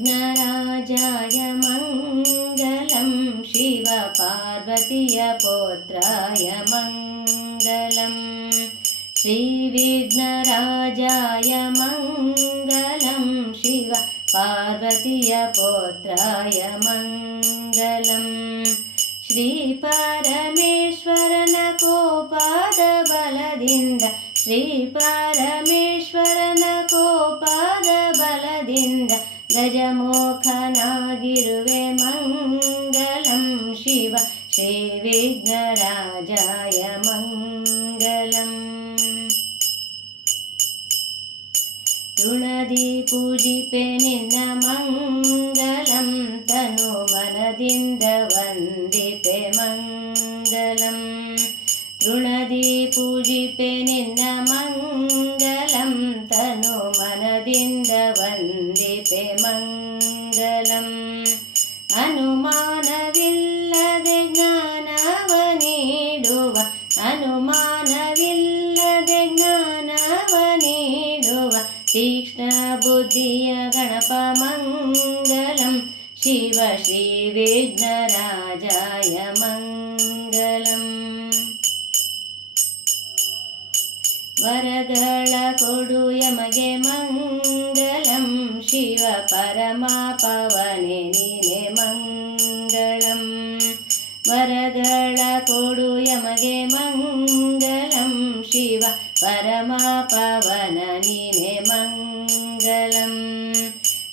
श्रीविघ्नराजाय मङ्गलं शिवपार्वतीय पुत्राय मङ्गलं श्रीविघ्नराजाय मङ्गलं शिवपार्वतीय पुत्राय मङ्गलं श्रीपरमेश्वरन कोपाद बलदिंद श्रीपरमेश्वरन कोपाद बलदिंद गजमोखनागिरुवे मङ्गलं शिव श्रीविघ्नराजाय मङ्गलम् ಋಣದಿ ಪೂಜಿಪೆ ನಿನ್ನ ಮಂಗಲಂ ತನು ಮನದಿಂದ ವಂದಿಪೆ ಮಂಗಲಂ ಋಣದಿ ಪೂಜಿಪೆ ನಿನ್ನ ಮಂಗಲಂ ತನು ಮನದಿಂದ ವಂದಿಪೆ ಮಂಗಲಂ ಅನುಮಾನವಿಲ್ಲದೆ ಜ್ಞಾನವ ನೀಡುವ ಅನುಮಾನವಿಲ್ಲದೆ ಜ್ಞಾನವ ನೀಡುವ तीक्ष्ण बुद्धिय गणप मंगलम शिव श्री विघ्नराजाय मंगलम वरಗಳ ಕೊಡು ಯಮಗೆ ಮಂಗಲಂ ಶಿವ ಪರಮ ಪವನೆ ನೀನೆ ಮಂಗಳಂ ವರಗಳ ಕೊಡು ಯಮಗೆ ಮಂಗಲಂ ಶಿವ ಪರಮ ಪವನ ನೀನೆ ಮಂಗಲಂ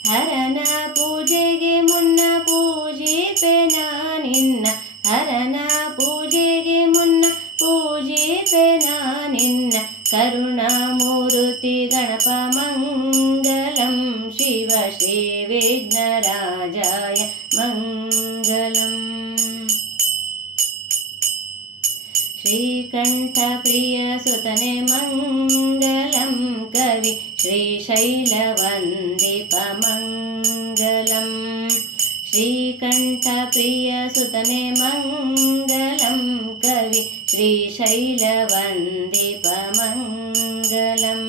ಹರನ ಪೂಜೆಗೆ ಮುನ್ನ ಪೂಜಿಪೆ ನಾನಿನ್ನ ಹರನ ಪೂಜೆಗೆ ಮುನ್ನ ಪೂಜಿಪೆ ನಾನಿನ್ನ ಕರುಣಾಮೂರ್ತಿ ಗಣಪ ಮಂಗಲಂ ಶಿವ ಶ್ರೀ ವಿಘ್ನರಾಜಾಯ ಮಂಗಲಂ श्रीकंठ प्रिय सुतने मंगलम कवि श्रीशैलवंदिप मंगलम श्रीकंठ प्रिय सुतने मंगलम कवि श्रीशैलवंदिप मंगलम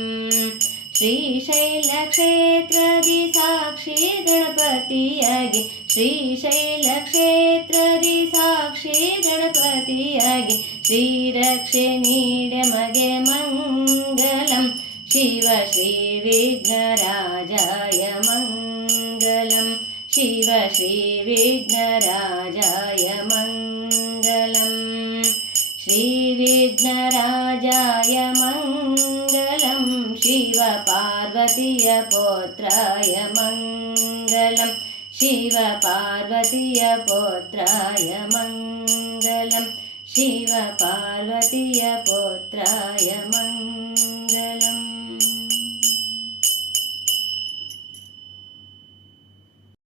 ಶ್ರೀಶೈಲ ಕ್ಷೇತ್ರದಿ ಸಾಕ್ಷಿ ಗಣಪತಿಯಾಗಿ ಶ್ರೀಶೈಲ ಕ್ಷೇತ್ರದಿ ಸಾಕ್ಷಿ ಗಣಪತಿಯಾಗಿ ಶ್ರೀರಕ್ಷೆ ನೀಡಮಗೆ ಮಂಗಲಂ ಶಿವ ಶ್ರೀ ವಿಘ್ನರಾಜಾಯ ಮಂಗಲಂ ಶಿವ ಶ್ರೀ ವಿಘ್ನರಾಜಾಯ ಮಂಗಲಂ ಶ್ರೀ ವಿಘ್ನರಾಜಾಯ ಮಂಗಲಂ ಶಿವ ಪಾರ್ವತೀಯ ಪುತ್ರಾಯ ಮಂಗಲಂ ಶಿವ ಪಾರ್ವತೀಯ ಪುತ್ರಾಯ ಮಂಗಲಂ ಶಿವ ಪಾರ್ವತೀಯ ಪುತ್ರಾಯ ಮಂಗಲಂ